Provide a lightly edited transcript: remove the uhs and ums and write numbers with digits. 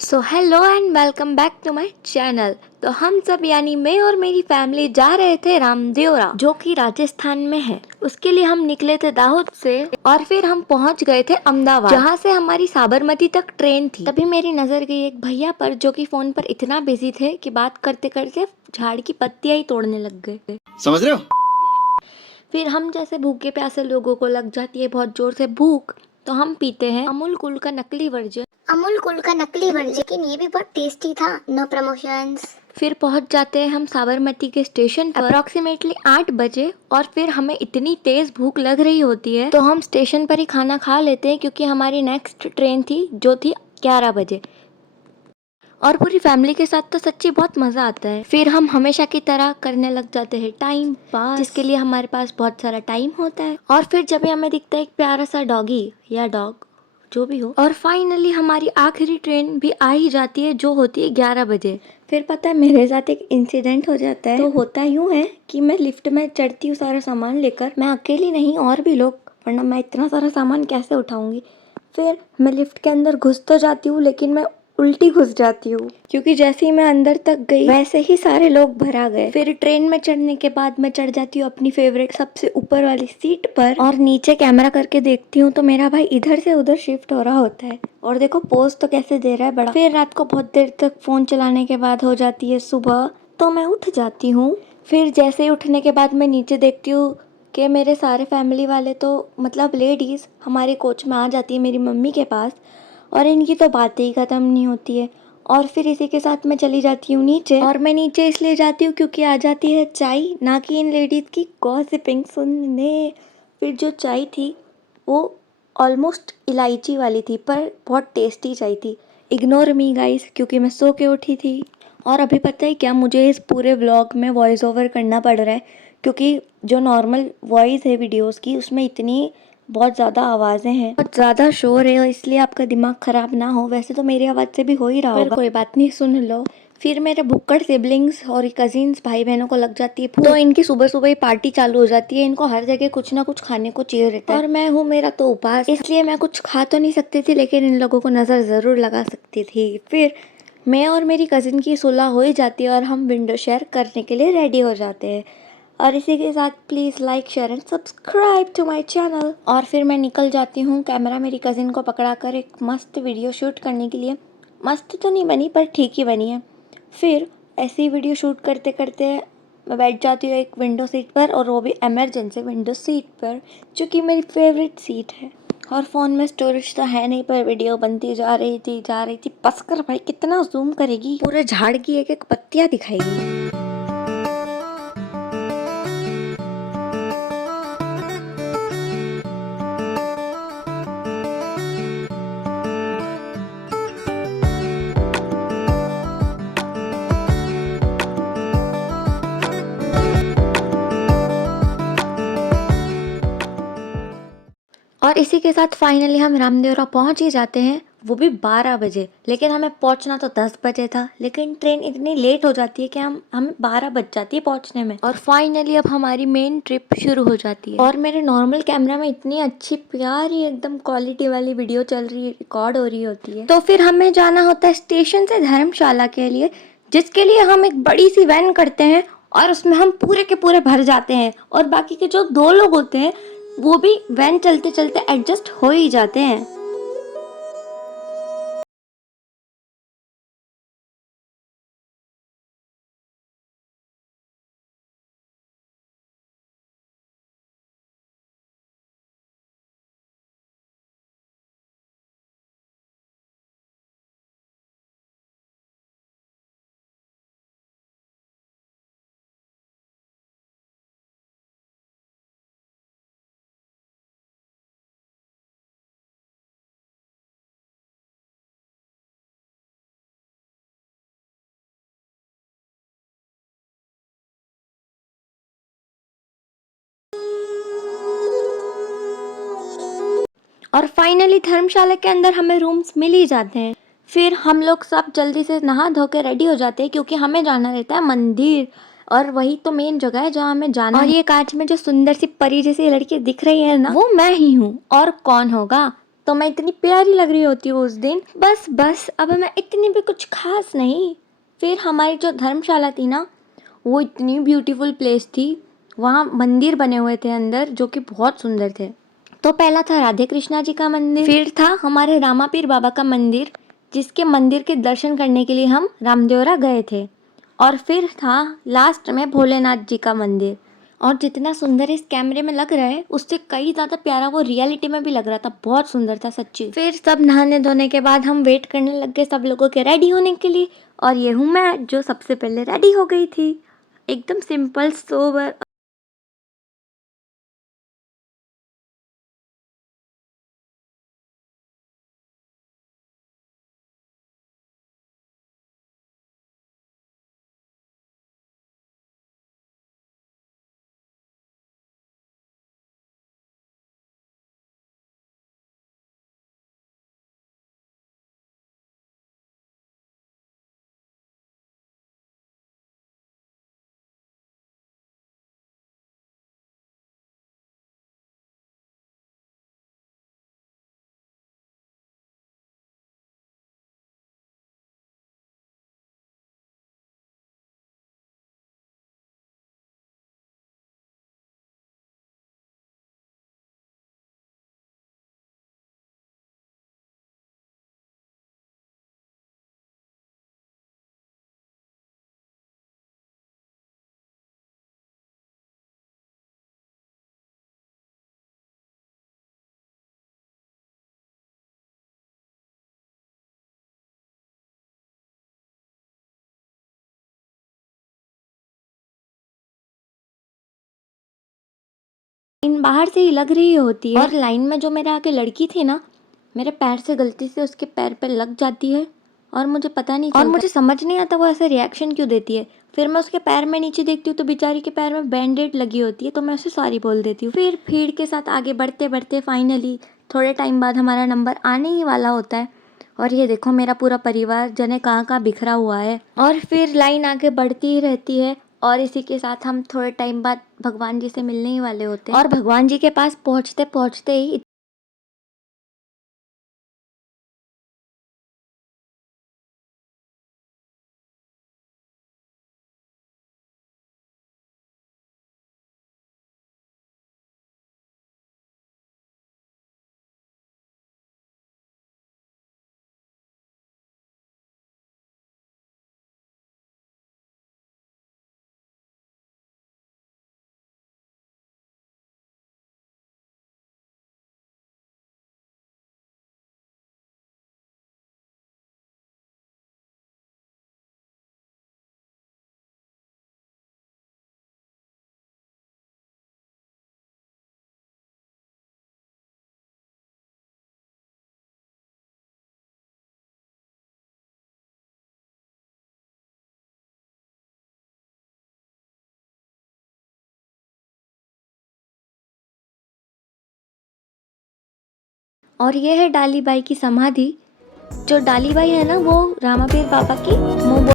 So hello and welcome back to my channel. तो हम सब यानी मैं और मेरी फैमिली जा रहे थे रामदेवरा, जो कि राजस्थान में है। उसके लिए हम निकले थे दाहोद से और फिर हम पहुंच गए थे अहमदाबाद, जहां से हमारी साबरमती तक ट्रेन थी। तभी मेरी नजर गई एक भैया पर, जो कि फोन पर इतना बिजी थे कि बात करते करते झाड़ की पत्तियां ही तोड़ने लग गए। समझ रहे हो? फिर हम जैसे भूखे प्यासे लोगों को लग जाती है बहुत जोर से भूख, तो हम पीते हैं अमूल कूल का नकली वर्जन। लेकिन ये भी बहुत टेस्टी था। No promotions. फिर पहुंच जाते हैं हम साबरमती के स्टेशन पर अप्रोक्सीमेटली 8 बजे। और फिर हमें इतनी तेज भूख लग रही होती है तो हम स्टेशन पर ही खाना खा लेते हैं, क्योंकि हमारी नेक्स्ट ट्रेन थी जो थी 11 बजे। और पूरी फैमिली के साथ तो सच्ची बहुत मजा आता है। फिर हम हमेशा की तरह करने लग जाते हैं टाइम पास, जिसके लिए हमारे पास बहुत सारा टाइम होता है। और फिर जब हमें दिखता है एक प्यारा सा डॉगी या डॉग, जो भी हो, और फाइनली हमारी आखिरी ट्रेन भी आ ही जाती है, जो होती है 11 बजे। फिर पता है मेरे साथ एक इंसिडेंट हो जाता है। तो होता यूँ है कि मैं लिफ्ट में चढ़ती हूँ सारा सामान लेकर। मैं अकेली नहीं, और भी लोग, वरना मैं इतना सारा सामान कैसे उठाऊंगी। फिर मैं लिफ्ट के अंदर घुस तो जाती हूँ, लेकिन मैं उल्टी घुस जाती हूँ, क्योंकि जैसे ही मैं अंदर तक गई वैसे ही सारे लोग भरा गए। फिर ट्रेन में चढ़ने के बाद मैं चढ़ जाती हूँ अपनी फेवरेट सबसे ऊपर वाली सीट पर, और नीचे कैमरा करके देखती हूँ तो मेरा भाई इधर से उधर शिफ्ट हो रहा होता है। और देखो पोज तो कैसे दे रहा है बड़ा। फिर रात को बहुत देर तक फोन चलाने के बाद हो जाती है सुबह, तो मैं उठ जाती हूँ। फिर जैसे ही उठने के बाद मैं नीचे देखती हूँ कि मेरे सारे फैमिली वाले, तो मतलब लेडीज़, हमारे कोच में आ जाती है मेरी मम्मी के पास, और इनकी तो बातें ही ख़त्म नहीं होती है। और फिर इसी के साथ मैं चली जाती हूँ नीचे, और मैं नीचे इसलिए जाती हूँ क्योंकि आ जाती है चाय, ना कि इन लेडीज़ की गॉसिपिंग सुनने। फिर जो चाय थी वो ऑलमोस्ट इलायची वाली थी, पर बहुत टेस्टी चाय थी। इग्नोर मी गाइस, क्योंकि मैं सो के उठी थी। और अभी पता है क्या, मुझे इस पूरे व्लॉग में वॉइस ओवर करना पड़ रहा है, क्योंकि जो नॉर्मल वॉइस है वीडियोस की, उसमें इतनी बहुत ज़्यादा आवाज़ें हैं, बहुत ज़्यादा शोर है, इसलिए आपका दिमाग ख़राब ना हो। वैसे तो मेरी आवाज़ से भी हो ही रहा होगा, पर कोई बात नहीं, सुन लो। फिर मेरे भुक्कड़ सिबलिंग्स और कजिन्स भाई बहनों को लग जाती है भूख, तो इनकी सुबह सुबह ही पार्टी चालू हो जाती है। इनको हर जगह कुछ ना कुछ खाने को चाहिए रहता है, और मैं हूँ, मेरा तो उपास, इसलिए मैं कुछ खा तो नहीं सकती थी, लेकिन इन लोगों को नज़र ज़रूर लगा सकती थी। फिर मैं और मेरी कज़िन की सुलह हो ही जाती है, और हम विंडो शेयर करने के लिए रेडी हो जाते हैं। और इसी के साथ please like share and subscribe to my channel. और फिर मैं निकल जाती हूँ, कैमरा मेरी कज़िन को पकड़ा कर एक मस्त वीडियो शूट करने के लिए। मस्त तो नहीं बनी, पर ठीक ही बनी है। फिर ऐसी वीडियो शूट करते करते मैं बैठ जाती हूँ एक विंडो सीट पर, और वो भी इमरजेंसी विंडो सीट पर, जो कि मेरी फेवरेट सीट है। और फ़ोन में स्टोरेज तो है नहीं, पर वीडियो बनती जा रही थी। पसकर भाई कितना जूम करेगी, पूरे झाड़ की एक एक पत्तियाँ दिखाएगी। और इसी के साथ फाइनली हम रामदेवरा पहुंच ही जाते हैं, वो भी 12 बजे। लेकिन हमें पहुंचना तो 10 बजे था, लेकिन ट्रेन इतनी लेट हो जाती है कि हमें 12 बज जाती है पहुंचने में। और फाइनली अब हमारी मेन ट्रिप शुरू हो जाती है, और मेरे नॉर्मल कैमरा में इतनी अच्छी प्यारी एकदम क्वालिटी वाली वीडियो चल रही, रिकॉर्ड हो रही होती है। तो फिर हमें जाना होता है स्टेशन से धर्मशाला के लिए, जिसके लिए हम एक बड़ी सी वैन करते हैं, और उसमें हम पूरे के पूरे भर जाते हैं। और बाकी के जो 2 लोग होते हैं वो भी वैन चलते चलते एडजस्ट हो ही जाते हैं। और फाइनली धर्मशाला के अंदर हमें रूम्स मिल ही जाते हैं। फिर हम लोग सब जल्दी से नहा धो के रेडी हो जाते हैं, क्योंकि हमें जाना रहता है मंदिर, और वही तो मेन जगह है जहाँ हमें जाना है। और ये कांच में जो सुंदर सी परी जैसी लड़की दिख रही है ना, वो मैं ही हूँ, और कौन होगा। तो मैं इतनी प्यारी लग रही होती हूँ उस दिन। बस अब मैं इतनी भी कुछ खास नहीं। फिर हमारी जो धर्मशाला थी ना, वो इतनी ब्यूटीफुल प्लेस थी। वहाँ मंदिर बने हुए थे अंदर, जो कि बहुत सुंदर थे। तो पहला था राधे कृष्णा जी का मंदिर, फिर था हमारे रामापीर बाबा का मंदिर, जिसके मंदिर के दर्शन करने के लिए हम रामदेवरा गए थे। और फिर था लास्ट में भोलेनाथ जी का मंदिर। और जितना सुंदर इस कैमरे में लग रहा है, उससे कई ज़्यादा प्यारा वो रियलिटी में भी लग रहा था। बहुत सुंदर था सच्ची। फिर सब नहाने धोने के बाद हम वेट करने लग गए सब लोगों के रेडी होने के लिए। और ये हूँ मैं, जो सबसे पहले रेडी हो गई थी, एकदम सिंपल सोबर। लाइन बाहर से ही लग रही होती है, और लाइन में जो मेरे आगे लड़की थी ना, मेरे पैर से गलती से उसके पैर पे लग जाती है, और मुझे पता नहीं चलता, और मुझे समझ नहीं आता वो ऐसे रिएक्शन क्यों देती है। फिर मैं उसके पैर में नीचे देखती हूँ तो बेचारी के पैर में बैंडेड लगी होती है, तो मैं उसे सॉरी बोल देती हूँ। फिर भीड़ के साथ आगे बढ़ते बढ़ते फाइनली थोड़े टाइम बाद हमारा नंबर आने ही वाला होता है। और ये देखो, मेरा पूरा परिवार जने कहाँ कहाँ बिखरा हुआ है। और फिर लाइन आगे बढ़ती ही रहती है, और इसी के साथ हम थोड़े टाइम बाद भगवान जी से मिलने ही वाले होते हैं। और भगवान जी के पास पहुँचते पहुँचते ही और ये है डाली बाई की समाधि। जो डाली बाई है ना, वो रामापीर बाबा की मुँह